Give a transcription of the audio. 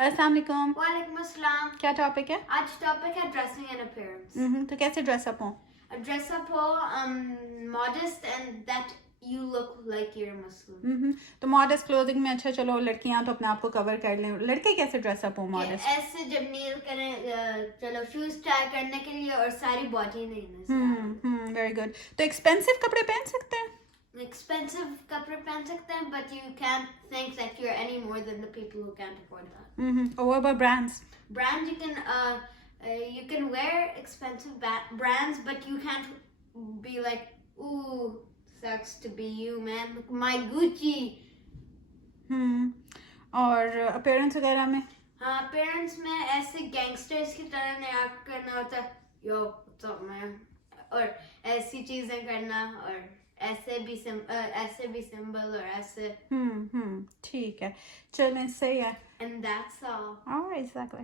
अस्सलाम वालेकुम। वालेकुम अस्सलाम। क्या टॉपिक है? आज टॉपिक है ड्रेसिंग एंड अपीयरेंस। तो कैसे ड्रेसअप हो? ड्रेस अप हो modest and that you look like you are Muslim. तो मॉडेस्ट क्लोथिंग में अच्छा, चलो लड़कियां तो अपने आप को कवर कर लें, लड़के कैसे ड्रेसअप हो मॉडेस्ट? ऐसे जब नील करें चलो शूज ट्राई करने के लिए और सारी बॉडी नहीं नजर वेरी गुड। तो एक्सपेंसिव कपड़े पहन सकते हैं? एक्सपेंसिव कपड़े पहन सकते हैं but you can't think that you are any more than the people who can't afford that. और what about brands? Brand you can wear expensive brands but you can't be like, ooh, sucks to be you, man, look my Gucci. और appearance वगैरह में? हाँ, parents में ऐसे gangsters की तरह नहीं एक्ट करना होता, यो व्हाट्स अप मैन, और ऐसी चीजें करना, और ऐसे भी सिंबल और ऐसे। ठीक है, चलें, सही है। And that's all. ऑलराइट, ज़ाक